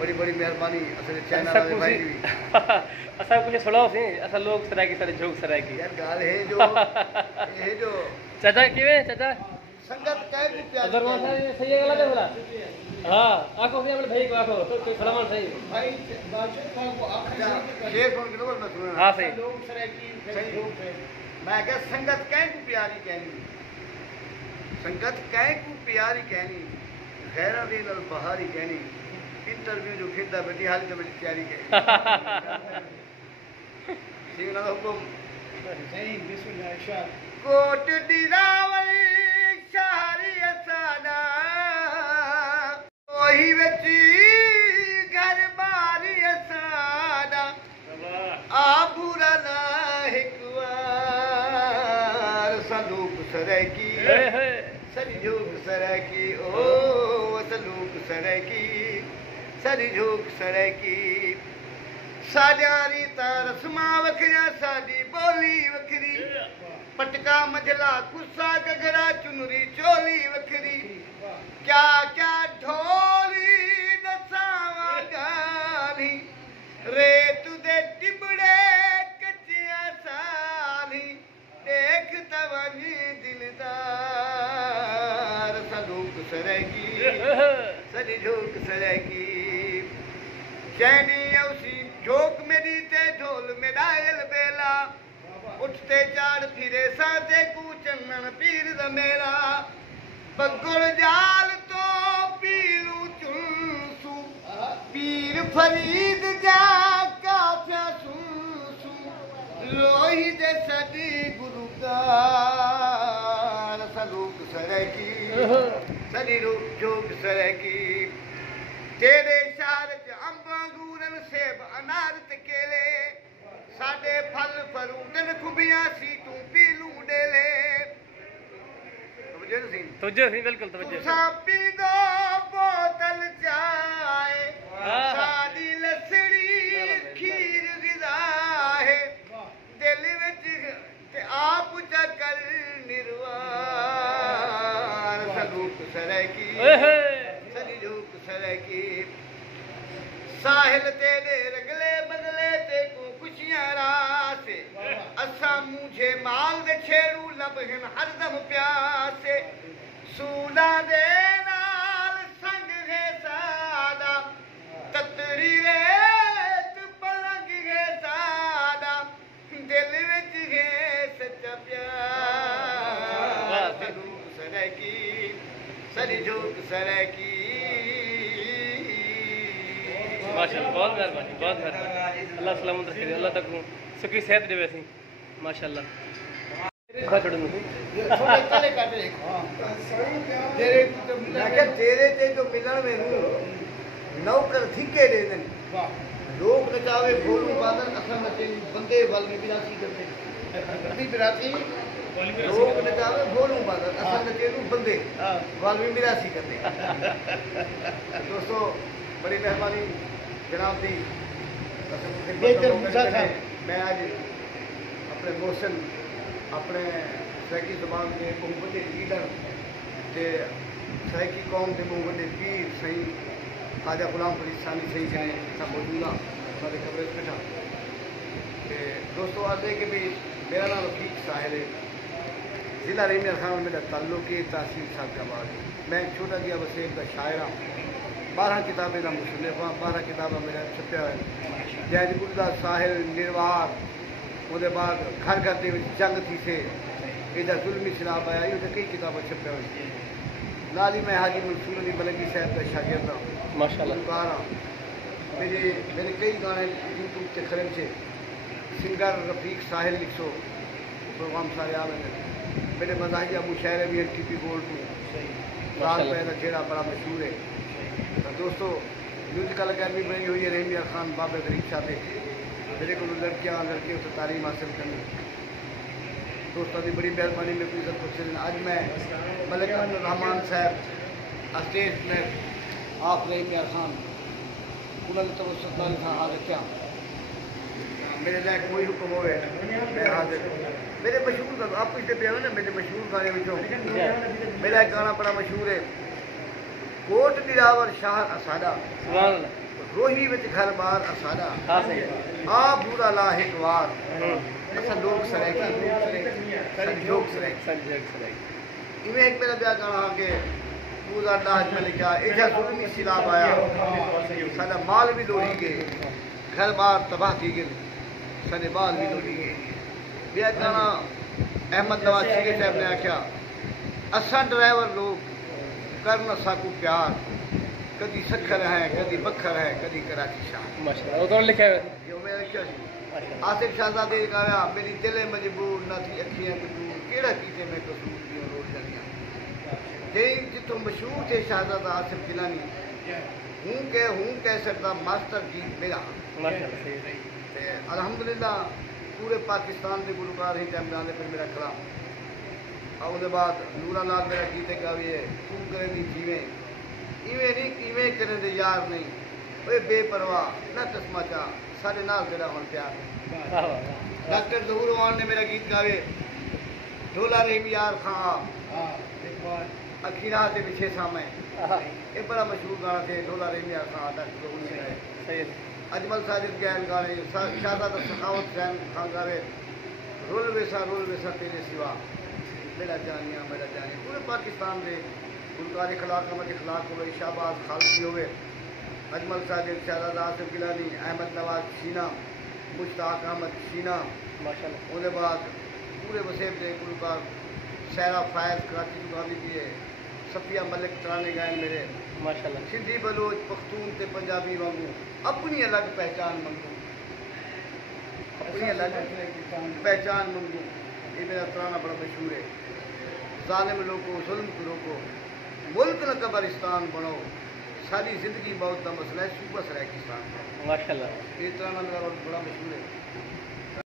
बड़ी बड़ी मेहरबानी असले चैनल वाले भाई जी असा कुछ सुनाओ सी असा लोग सराकी सारे जोक सराकी यार गाल है जो चाचा किवे चाचा संगत कह को प्यार अदरमान साहब सही है गलत है बोला हां आंखों से अपने भाई को आंखों तो फरमान सही भाई बादशाह खान को आखिर शेर कौन के बोल मैं सुना हां सही लोग सराकी सही जोक है मैं कह संगत कह को प्यारी कहनी संगत कह को प्यारी कहनी गैरा दे नल बहारी कहनी इंटरव्यू जो खिंदा बैठी हाल तो बड़ी तैयारी है सिंह ना हुकुम सही बिस्मिल्लाह इरशाद कोट दिरावल शहरी असाना ओही वची घर बारी असाना आबूरा ना हिकवार सलूक सरकी सरिजोक सरकी ओ सलूक सरकी सरिजोक सरकी साड़ी रस्मा वखरिया साड़ी बोली वखरी पटका मजला गुस्सा गगरा चुनरी चोली वखरी क्या क्या ढोली दसावा गाली रेत दे टिबड़े कच्चिया साली देख तवनी दिलदार सलूक सरगी सरिजोक सरगी चैनी उसी जोक मेरी ते ढोल मेरायल बेला उठते चार फिरे साथे कूचन पीर द मेरा बगुर जाल तो पीलू चुनसू पीर फरीद जा काफिया सुनसू लोही दे सदी गुरुकार सलूक सरकी सदी रूप जोक सरकी तेरे शार च अंब अंगूरन सेब अनारत केले साडे फल फरूटन खुबियां सी तू पीलू डेले तवज्जो सी बिल्कुल तवज्जो सा पी दो बोतल चाय सादी लसड़ी खीर गिदा है दिल विच ते आप चकल निर्वाण सलूक सरकी सरिजोक सरकी साहिल तेरे रंगले बदले ते को खुशियां रासे असा मुझे माल दे छेड़ू लबहन हरदम प्यासे सूला दे नाल संग है सादा ततरी रेत पलंग है सादा दिल विच है सच्चा प्यार सलूक सरकी सरिजोक सरकी माशाल्लाह बहुत मेहरबानी अल्लाह सलामत रखे अल्लाह तक सुखी सेहत देवे सी माशाल्लाह खा छोड़ दो तेरे ते जो मिलन में नौकर थिके दे दन लोग नचावे भोलू बादल असल नचे बंदे वाल में बिरासी करते अभी बिरासी लोग नचावे भोलू बादल असल नचे बंदे वाल में बिरासी करते दोस्तों बड़ी मेहरबानी जनाब दी मैं आज अपने मोहसिन अपने सैकी जुबान के मुहबते लीडर के सैकी कौम के मुहबते पीर सही खाजा गुलाम फरीद सानी सही करें सब मौजूदा हमारे कवरेज बैठा दोस्तों आज कि भी मेरा नाम रफीक साहिल है जिला रेमिया खान मेरा ताल्लुक है तहसील साहबाद मैं छोटा जिहा वसीम का शायर हाँ 12 किताबें का मुसन्निफ हाँ 12 किताबें मेरा छपया है जैज गुलजार साहिल निर्वार वो बाद घर घर के जंग थी से एदा जुल्मी शराब आया ये कई किताबें छपया हुई नाल ही मैं हाजी मंसूर अली मलंगी साहब का शागिर्द हाँ माशाल्लाह मेरे मेरे कई गाने यूट्यूब से खड़े से सिंगर रफीक साहिल लिखो प्रोग्राम सारे आ रहे मेरे मजाहिया मुशायरे भी टी पी गोल्ड लाल पैदा छेड़ा बड़ा मशहूर है तो दोस्तों म्यूजिकल अकेडमी बनी हुई है रेमिया खान बाबे गरीब शाह मेरे को लड़कियाँ लड़के उसे तालीम हासिल करनी दोस्तों की बड़ी मेहरबानी में इज्जत खुशी आज मैं मलिक रहमान साहब स्टेज में आप रेमिया खान उन्होंने तो सत्तान खां हाजिर क्या मेरे लिए कोई हुक्म हो मैं हाजिर मेरे मशहूर आप पिछले पे ना मेरे मशहूर गाने में मेरा एक गाना बड़ा मशहूर है कोट दिलावर शाह असादा रोही विच घर बार असादा हाँ सही आ बुरा ला एक वार असा लोग सराइकी संजोग सराइकी संजय सराय इवें एक मेरा ब्याह कहा के पूरा दाज में लिखा एजा जुल्मी सिलाब आया साडा माल भी दौड़ी गए घर बार तबाह की गए साडे बाल भी दौड़ी गए ब्याह करना अहमद नवाज के साहब ने आख्या असा ड्राइवर लोग करना साकू प्यार कदी सखर है कदी बखर है कदी कराची शाह माशाल्लाह वो तो लिखा है जो मैं क्या माशाल्लाह आसिफ शहजादे कहा मेरी दिले मजबूर न थी अखियां दूर केड़ा कीते मैं कसूर दियो रोज जलियां जई जितो मशहूर थे शहजादा आसिफ गिलानी हूं कह सकता मास्टर जी मेरा माशाल्लाह सही ते अल्हम्दुलिल्लाह पूरे पाकिस्तान के गुलकार ही टाइम डाले फिर मेरा खिला और उसके बाद नूरा लाल मेरा गीते का भी है तू करे दी जीवें इवें नहीं इवें करे दे यार नहीं ओए बेपरवाह न तस्मा चा साढ़े नाल तेरा होन प्यार वाह वाह डॉक्टर जहूर मान ने मेरा गीत गावे ढोला रे यार खां अखीरा से पीछे सामे वाह ये बड़ा मशहूर गाना थे ढोला रे यार खां डॉक्टर जहूर ने गाए सही है अजमल साजिद गैन गाने शाहजादा सखावत हुसैन खां गावे रोल वैसा तेरे सिवा मेरा जानिया पूरे पाकिस्तान के गुलकार खिलाफ अमद खिलाफ हो शाहबाज खालसी हो अजमल साजिद शहजादा आसिफ गिलानी अहमद नवाज शीना मुश्ताक अहमद शीना माशाल्लाह उसके बाद पूरे वसेब के गुलकार शहरा फायज कराची को गावी की है सफिया मलिक तराने गायन मेरे माशाल्लाह सिंधी बलोच पख्तून ते पंजाबी वांगू अपनी अलग पहचान मंगू अपनी अलग पहचान मंगू ये मेरा तराना बड़ा मशहूर है जालिम लोगों जुल्म को रोको मुल्क न कब्रिस्तान बनो सारी जिंदगी बहुत का मसला है सूबा सराय किसान माशाल्लाह ये तराना मेरा बड़ा मशहूर है